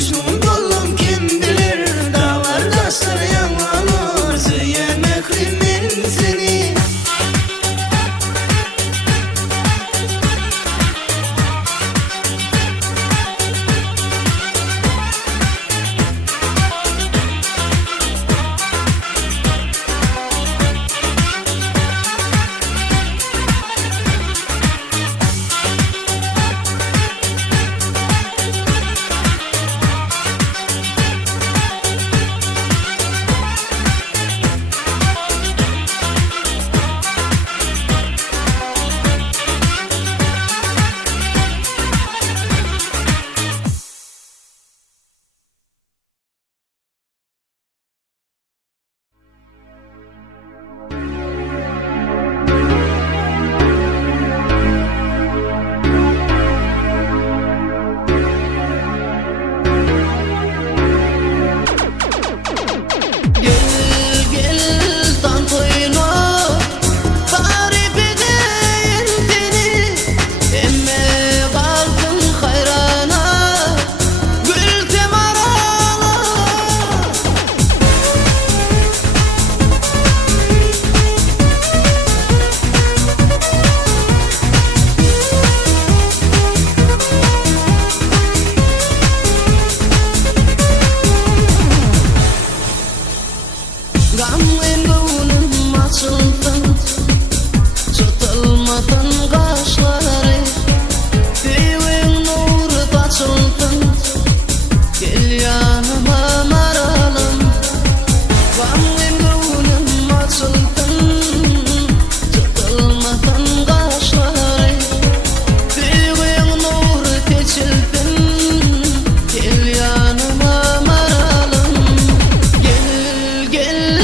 Mecnun oldum kim bilir, dağlar taşlar yanlanır, söylemek min seni. Gamlen gönlüm açıldı, tutulmadan kaşları, Güven nuru açıldı, gel yanıma maralım. Gamlen gönlüm açıldı, tutulmadan kaşları, Güven nuru açıldı, gel yanıma maralım. Gel gel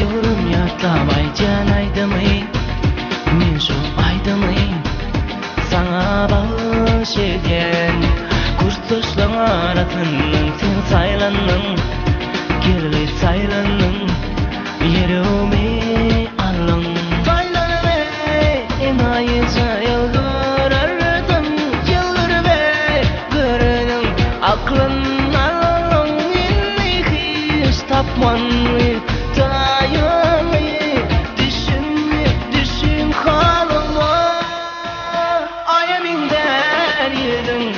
Yorum yatlamay can aydımı, men şu aydımı sana bağış eden, kurtuluşlar aratının sen saylanın. Kirli saylanın yerimi alın. Saylanı ve enayi sayılır aradım. Yıldır ve görünüm aklın alın. İnni his tapman dayanı. Düşün halıma. Ayamin der yedim.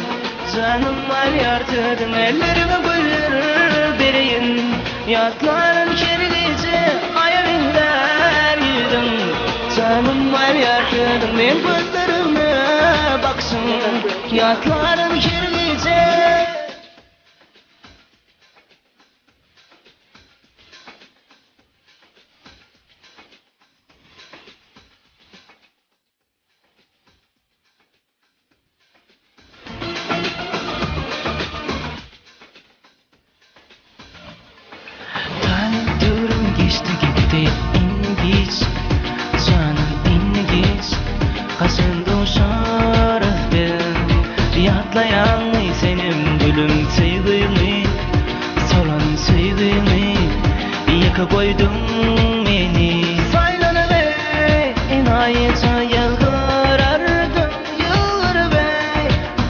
Canım var yartıdım. Ellerime gülür bereyin. Yatların kirlice ayamin der yedim. Canım var yartıdım. Ben gözlerime baksın. Yatların kirlice. Durum geçti gitti ingiç. Canım ingiç. Kasında şaraf ben. Yatlayan senin gülüm sevgimi. Solan sevgimi. Yaka koydum beni. Saylanı ve enayi sayılır aradım. Yıldır ve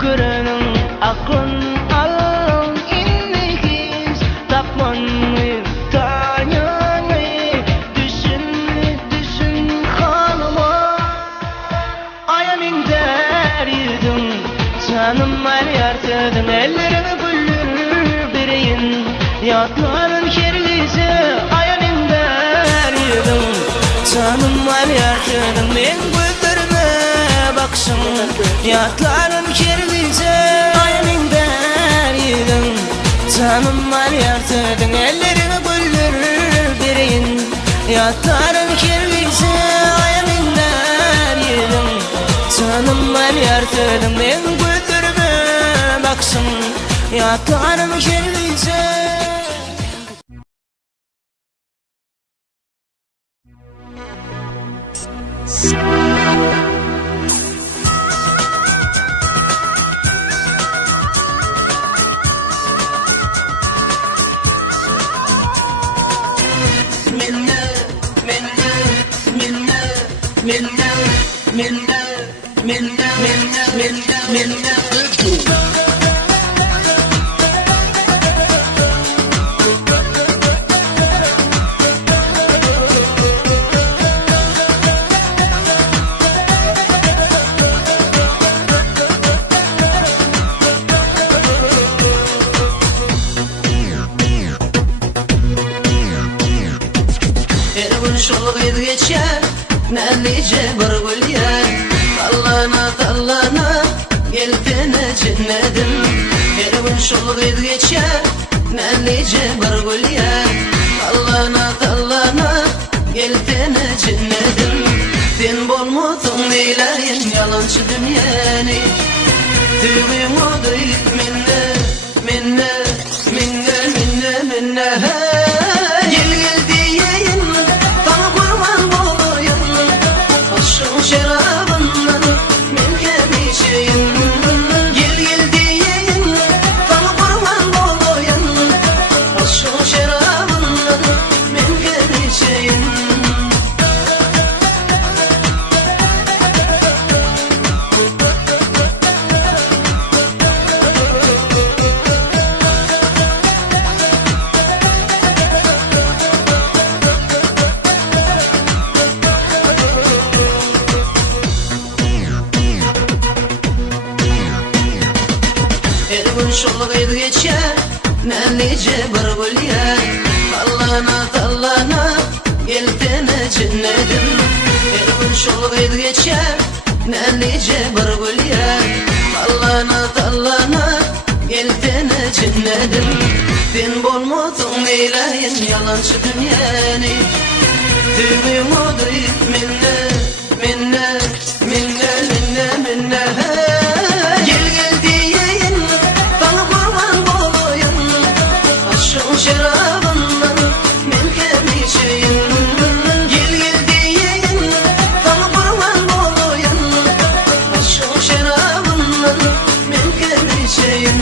görünüm aklın alın. İnni his tapman canım var yartıdım. Ellerime gülür bereyin. Yatların kirlisi ayamin der yedim. Canım var yartıdım. Ben gözlerime baksın. Yatların kirlisi ayamin der yedim. Canım var yartıdım. Ellerime gülür bereyin. Yatların kirlisi ayamin der yedim. Canım var yartıdım. Ben gözlerime baksın. Yatlarım kirlice. Şolgaydı geçer, nelice bir gülyer. Dallana, gelpene cennedim. Her gün şolgaydı geçer, nelice bir gülyer. Dallana, gelpene cennedim. Sen bolmutun neylerin yalancı dünyani. Düğümü duyup minne. Gel diyeyim, bana kurban olayım. Aşkın şerabından men hem içeyim. Gel diyeyim, bana kurban olayım. Aşkın şerabından men hem içeyim. Şolgaydı geçer, nelice bir gülyer. Dallana, gelpene cennedim. Her gün şolgaydı geçer, nelice bir gülyer. Dallana, gelpene cennedim. Ben bolmutun neyleyin yalancı dünyani. Düğümü duyup minne. Gel diyeyim, bana kurban olayım. Aşkın şerabından men hem içeyim. Gel diyeyim, bana kurban olayım. Aşkın şerabından men hem içeyim.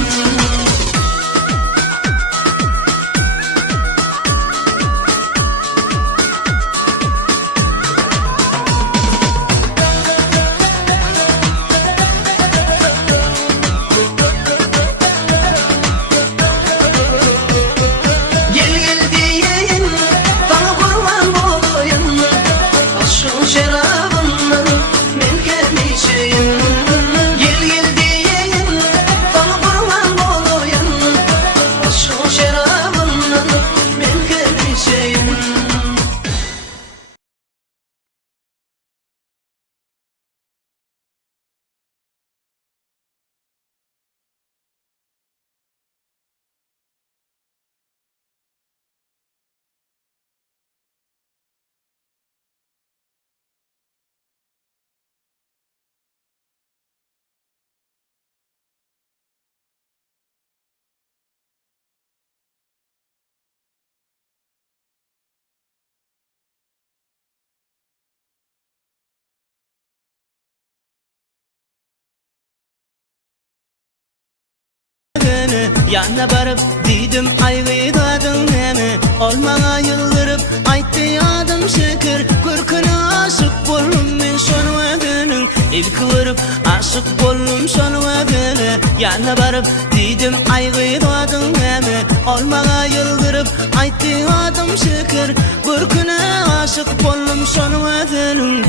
Yanına barıp dedim aygıydadın hemi Olmağa yıldırıp ayttı yadım şekir Kırkına aşık bollum men şonu edenin İlk vırıp aşık bollum şonu edene Yanına barıp dedim aygıydadın hemi Olmağa yıldırıp ayttı yadım şekir Kırkına aşık bollum şonu edenin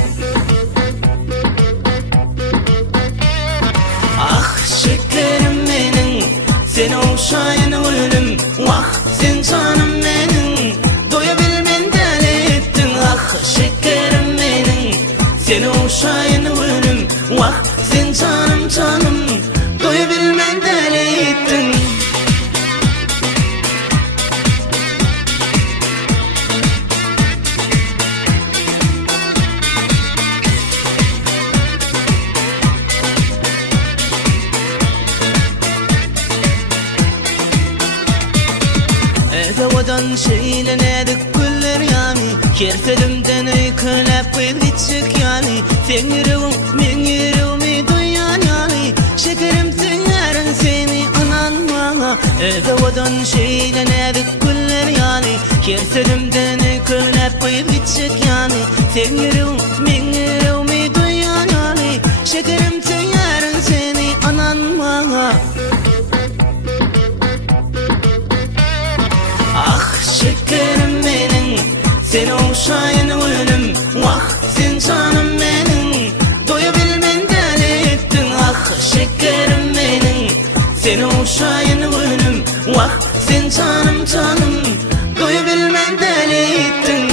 Ah şekerim menin Sen olşayın ölüm Vah sen canım menin Doyabilmen deli ettin Ah şekerim menin Sen olşayın ölüm Vah sen canım canım Doyabilmen deli ettin Edevadan şeylenedik güller yani Kertelimden öykülep gittik yani Sen yürüvün men yürüvmi duyan yani Şekerim tüyerin seni anan bana Edevadan şeylenedik güller yani Kertelimden öykülep gittik yani Sen yürüvün men yürüvmi duyan yani Şekerim tüyerin seni anan bana Ah şekerim menin Sen olşayın ölüm Vah sen canım menin Doyabilmen deli ettin Ah şekerim menin Sen olşayın ölüm Vah sen canım canım Doyabilmen deli ettin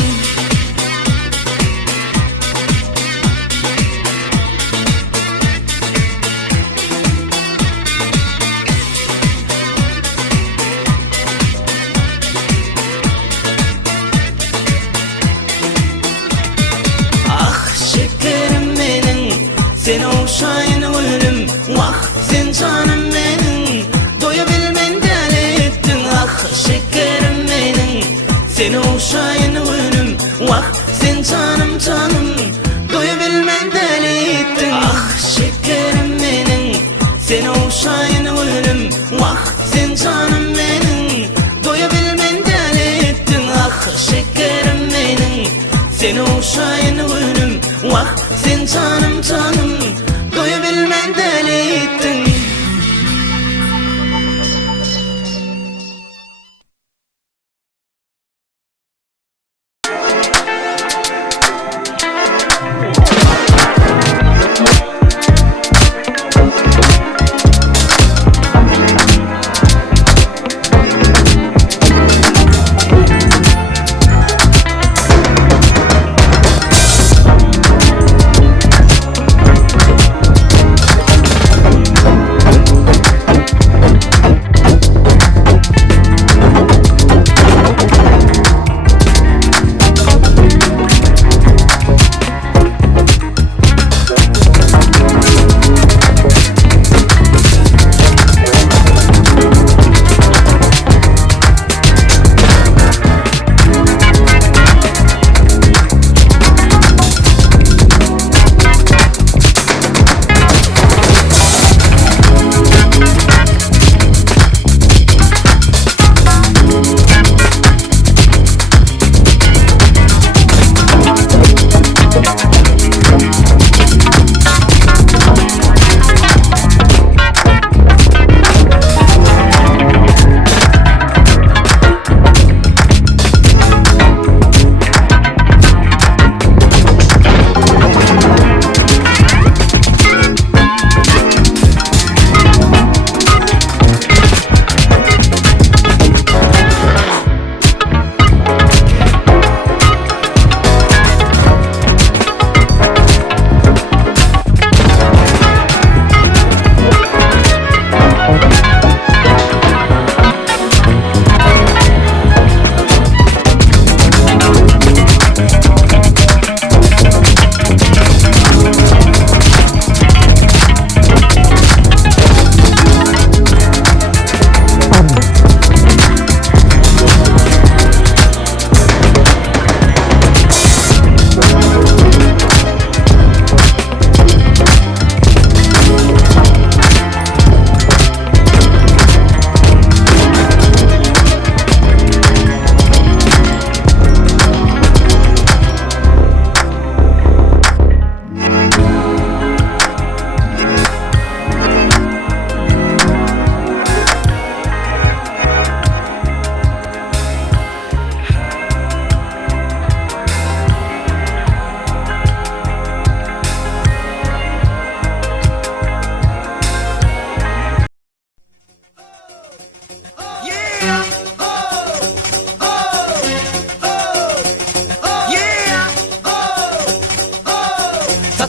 Sen olşayın ölüm Vah sen canım menin Doyabilmen deli ettin Ah şekerim menin Sen olşayın ölüm Vah sen canım canım Doyabilmen deli ettin Ah şekerim menin Sen olşayın ölüm Vah sen canım menin Doyabilmen deli ettin Ah şekerim menin Sen olşayın ölüm Vah sen canım canım Doyabilmen deli ettin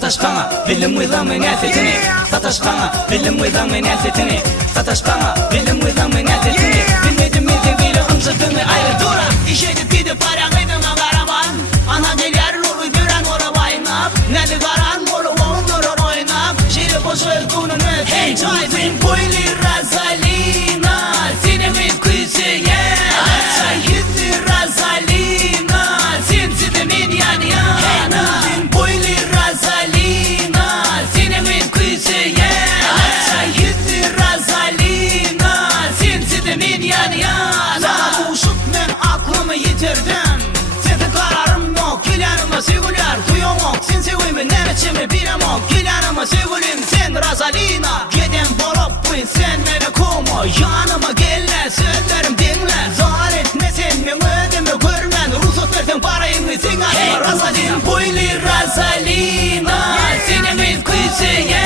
Sataş bana bilim uylanmayın elfetini. Sataş bana bilim uylanmayın elfetini. Sataş bana bilim uylanmayın elfetini. Bilmedim bildim bile ımsıktığını ayrı dura. İş edip gidip paran edin ağaraman. Ana gelir ulu gören ola baynap. Neli garan ulu onurun oynap. Şiri boş özgünün öt. Hey Tayfin boyli Razalina. Sinemin kuyusuya. Aça gitti Razalina. Sinsi de min yan yana. Boyli Razalina. Sinemin kuyusuya. Aça gitti Razalina. Sinsi de min yan yana. Sana uşup men aklımı yitirdim. Seni kararım yok. Kilerime sevgiler duyum yok. Sen sevimi ne biçimi bilem yok. Kilerime sevgilim sen Razalina. Gidin bolup bu sen beni kuma. Yanıma gelle sözlerim dinle. Zahar etme sen men ödümü görmen. Ruhsat verdin parayını sen açma Razalina. Boyli Razalina. Sinemin kuyusuya.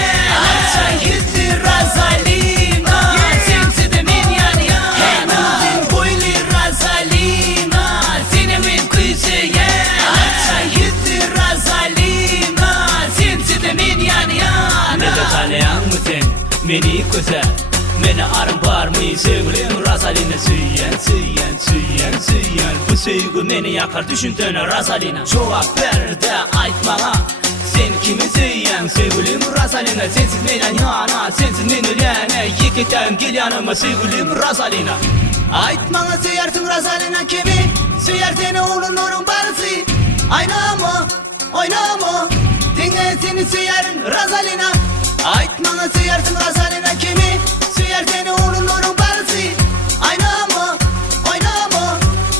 Aça gitti Razalina. Sensi de min yan yana. Boyli Razalina. Sinemin kuyusuya. Aça gitti Razalina. Sensi de min yan yana. Ne de tanıyan mı sen beni güzel? Meni arım var mı sevgilim Razalina. Süyen süyen süyen süyen. Bu sevgi beni yakar düşündüğüne Razalina. Cevap ver de aytmana. Sen kimi süyen sevgilim Razalina. Sensiz menen yana sensiz men ölene. Yeketen gel yanıma sevgilim Razalina. Aytmana süyersin Razalina kimi? Süyer seni oğlunurun barısı. Aynama oynama. Dinle seni süyerin Razalina. Aytmana süyersin Razalina kimi? Süyer seni oğlunurun barısı. Aynama oynama.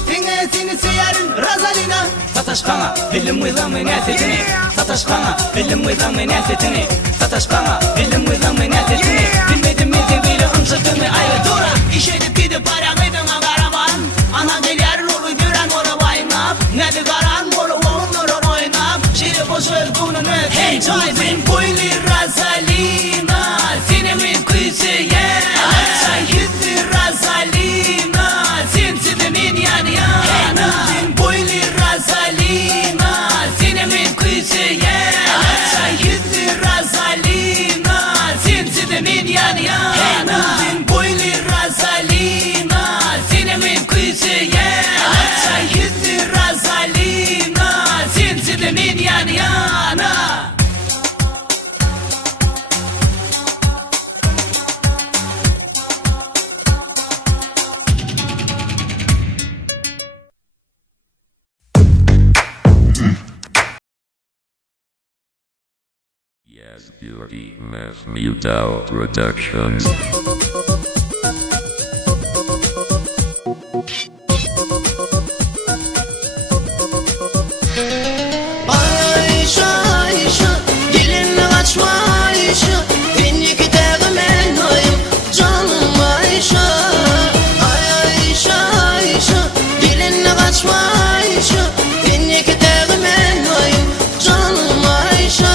Dinle seni süyerin Razalina. Sataş bana bilim uylanmayın elfetini. Sataş bana bilim uylanmayın elfetini. Sataş bana bilim uylanmayın elfetini. Bilmedim bildim bile ımsıktığını ayrı dura. İş edip gidip paran edin ağaraman. Ana gelir ulu gören ola baynap. Neli garan ulu onurun oynap. Şiri boş özgünün öt. Hey Tayfin boyli Razalina. Sinemin kuyusuya. Aça gitti Razalina. Sensi de min yan yana. Boyli Razalina. Sinemin kuyusuya. Aça gitti Razalina. Sensi de min yan yana. Boyli Razalina. Sinemin kuyusuya. Aça gitti Razalina. Sensi de min yan yana. Yes, Beauty Mass Mutao Productions. Ayşe Ayşe gelinle kaçma Ayşe. Beni giderim en ayım canım Ayşe. Ayşe Ayşe gelinle kaçma Ayşe. Beni giderim en ayım canım Ayşe.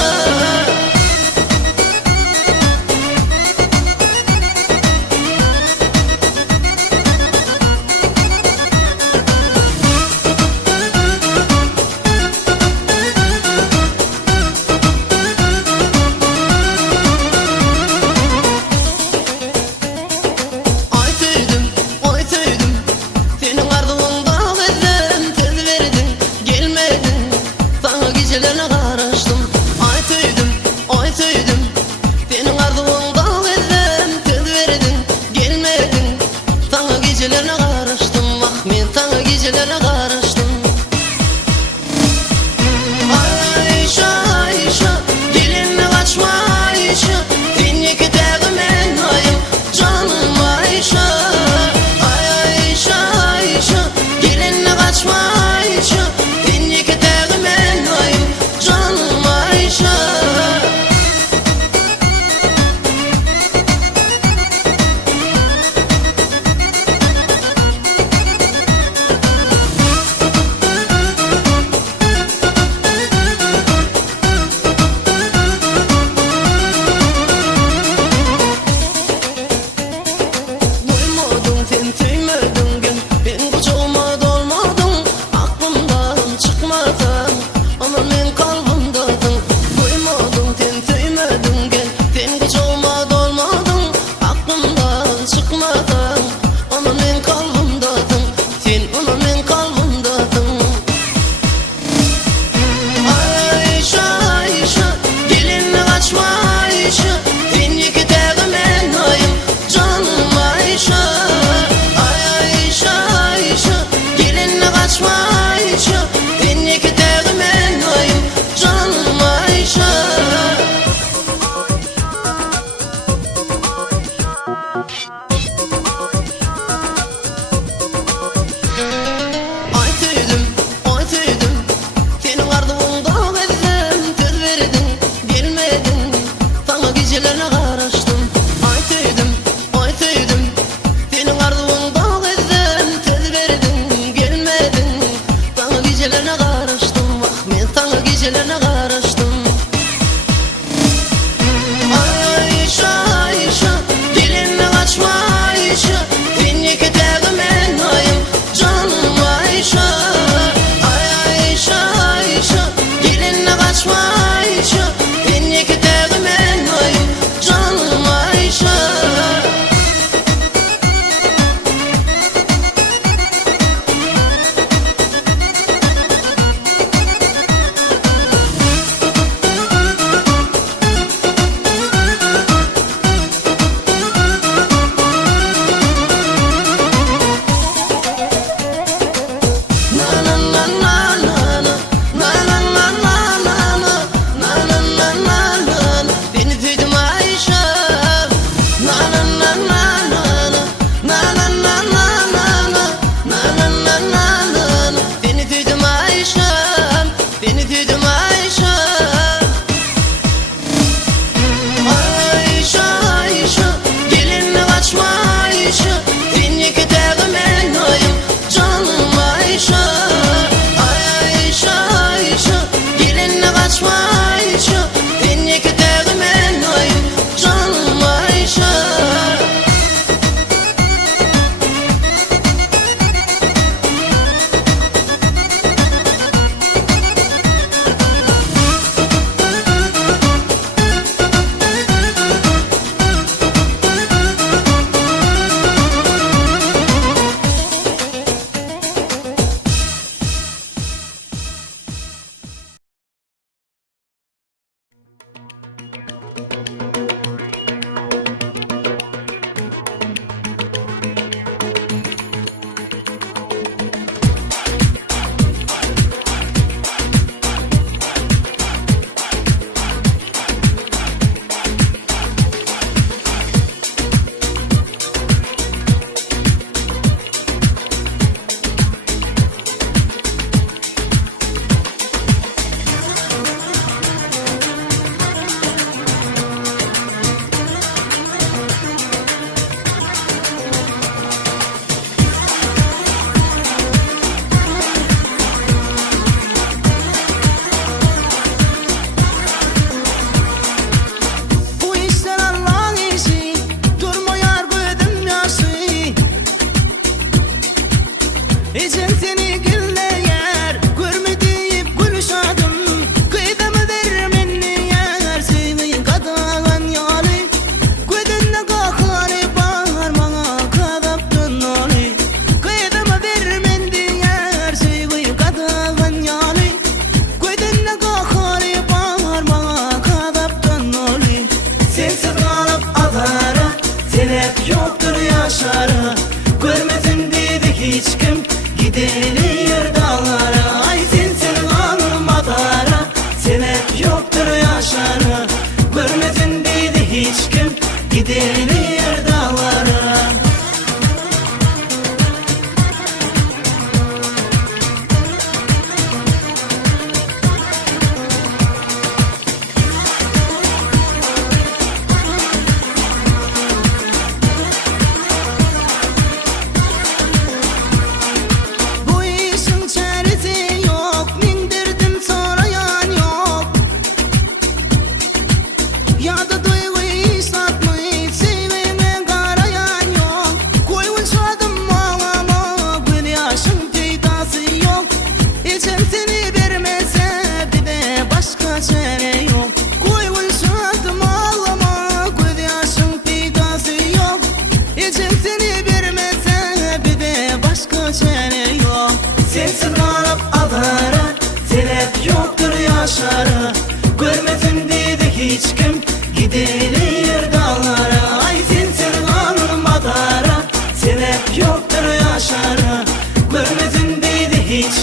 Oy tüydüm, senin ardığında verdim, tez verdin, gelmedin, sana gecelerine karıştım. Oy tüydüm, senin ardığında verdim, tez verdin, gelmedin, sana gecelerine karıştım. Bak men sana gecelerine karıştım. Ayşe Ayşe gelinle kaçma Ayşe. Seni giderim en ayım canım Ayşe. Ayşe Ayşe gelinle kaçma Ayşe. Seni giderim en ayım canım Ayşe. Duymadın sen tüymedin gün. Ben kucağıma dolmadın. Ayşe, beni giderim en doyum canım Ayşe. Ay tüydüm, senin ardımda gezdim, söz verdin, gelmedin, sana gecelerine karıştım. Ay tüydüm, senin ardımda gezdim, söz verdin, gelmedin,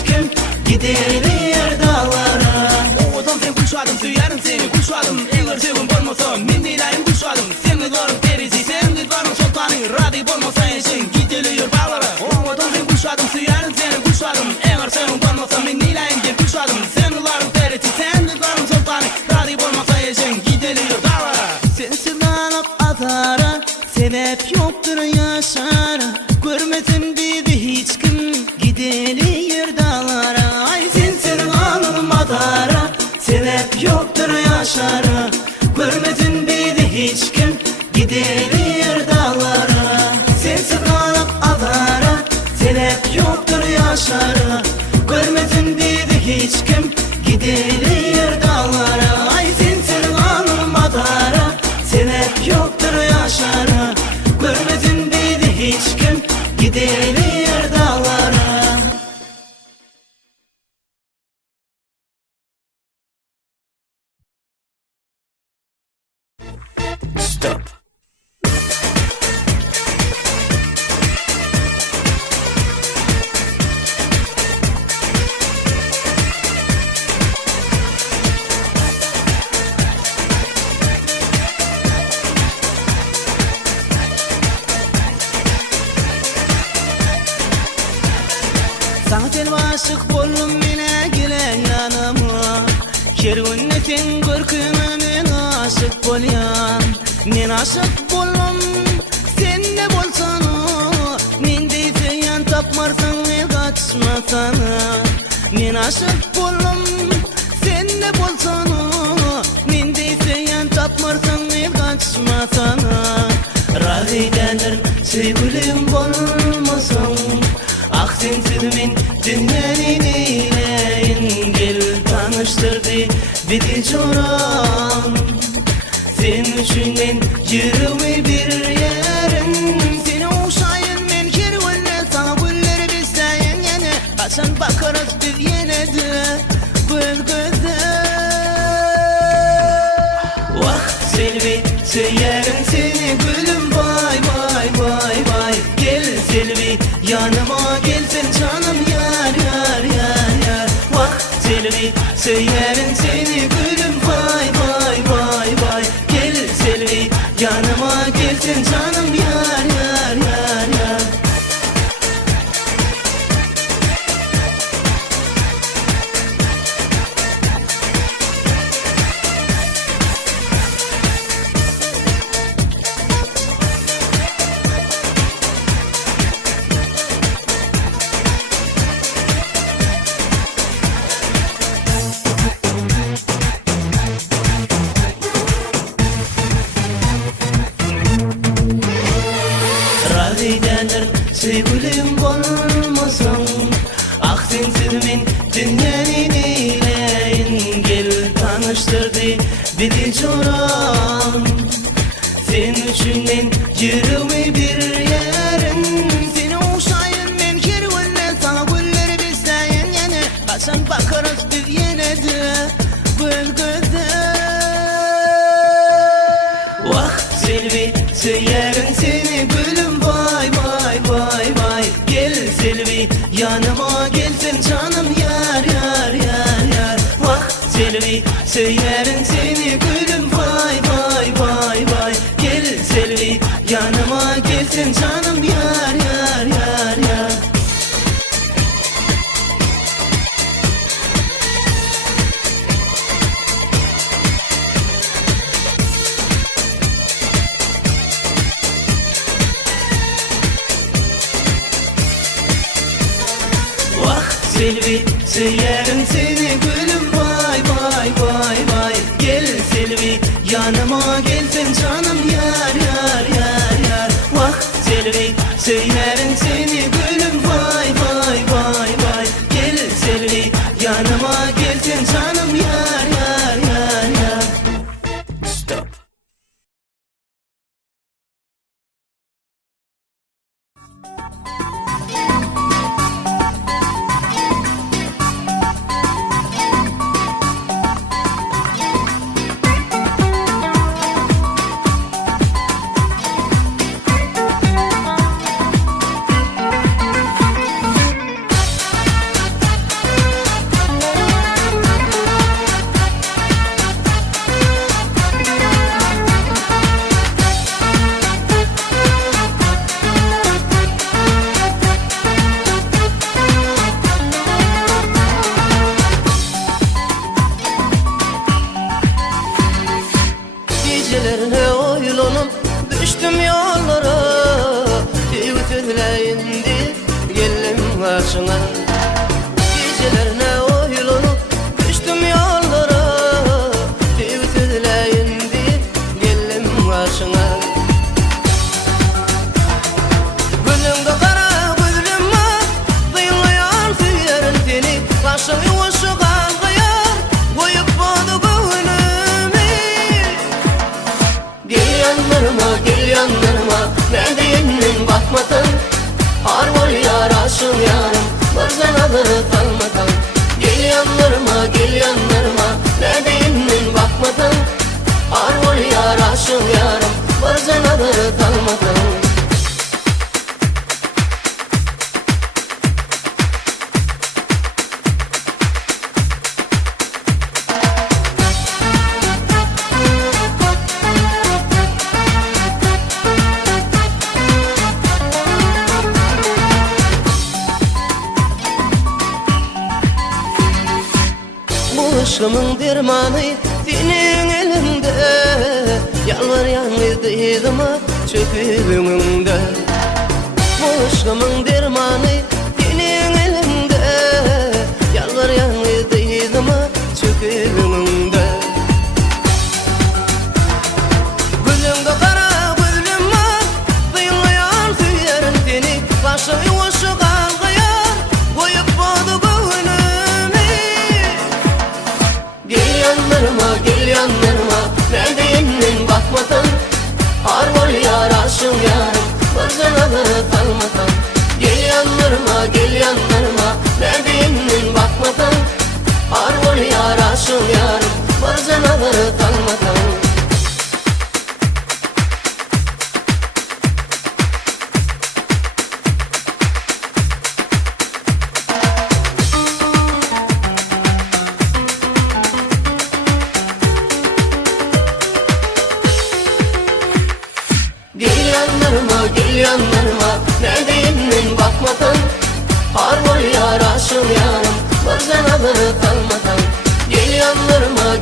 kim gidelir dağlara. Oğuzum sen kuşadım, süyerim seni kuşadım. Eğer sevim bolmasa men dilayim kuşadım. Seni doğrum terisi, sen dilbarım sultanı. Radi bolmasa eşin gidilir bağlara. Oğuzum sen kuşadım, süyerim seni kuşadım. Eğer sevim bolmasa men dilayim kuşadım. Seni doğrum terisi, sen dilbarım sultanı. Radi bolmasa eşin gidilir bağlara. Sensiz alıp azara, sebep yoktur yaşara. Görmesin bizi hiç kim gidelir dağlara. Ay sensiz alıp azara, sebep yoktur yaşara. Görmesin bizi hiç kim gidelir dağlara. Sensiz alıp azara, sebep yoktur yaşara. Görmesin bizi hiç kim gidelir dağlara. Ay sensiz alıp azara, sebep yoktur yaşara. Görmesin bizi hiç kim gidelir dağlara. Stop. Sana tel aşık bollum mine gele yanıma. Kervünnetin görküne men aşık bolyan. Men aşık bollum sen ne bolsan o. Men deysen tapmarsan men kaçma sana. Men aşık bollum sen ne bolsan o. Men deysen tapmarsan men kaçma sana. Razidendir sevgilim bolmasam. Ah sensiz men dünyanın eyleyin. Gel tanıştırdı bizi çoran. Sen üçün men yürüme bir yerin. Seni uşayın men kervanla sana gülleri bizdeyin. Yani kaçan bakarız biz yine de bölgede. Vah Selvi söylerim seni gülüm bay bay bay bay. Gel Selvi yanıma gelsin canım yar yar yar yar. Vah Selvi söylerim seni gülüm bay bay bay bay. Gel Selvi yanıma gelsin canım yar yar yar yar. Razidendir sevgilim bolmasam. Ah sensiz men dünyanın eyleyin. Gel tanıştırdı bizi çoran. Sen üçün men yürüme bir yerin. Seni uşayın men kervanla sana gülleri bizdeyin. Yani kaçan bakarız biz yine de bölgede. Vah Selvi söylerim seni gülüm bay bay bay bay. Gel Selvi yanıma gelsin canım yar yar yar yar. Vah Selvi söylerim seni gülüm bay bay bay bay. Gel Selvi yanıma gelsin canım yar yar yar yar. Vah Selvi söylerim seni gülüm bay bay bay bay. Gel Selvi yanıma gelsin canım yar yar yar yar. Vah Selvi söylerim seni gülüm bay bay bay bay. Gel Selvi yanıma gelsin canım yar yar yar yar. Stop. aşığım yarım Bazen alır kalmadan Gel yanlarıma Ne diyeyim min bakmadan Ar ol yar aşığım yarım Bazen alır kalmadan Bu aşkımın dermanı senin elinde Yalvar yalnızlığıma çöküp önünde Bu aşkımın dermanı senin elinde Yalvar yalnızlığıma çöküp önünde Gözümde kara gözlüm var Duyulmayan süyerim seni Başım yuvuşu kalkıyor Koyup boğdu gönlümü Gel yanlarıma Ne diyeyim min bakmadan Ar ol yar aşığım yarım Bazen alır kalmadan Gel yanlarıma Ne diyeyim min bakmadan Ar ol yar aşığım yarım Bazen alır kalmadan Gel yanlarıma Ne diyeyim min bakmadan Har ol yar aşığım yarım Bazen alır kalmadan Gel yanlarıma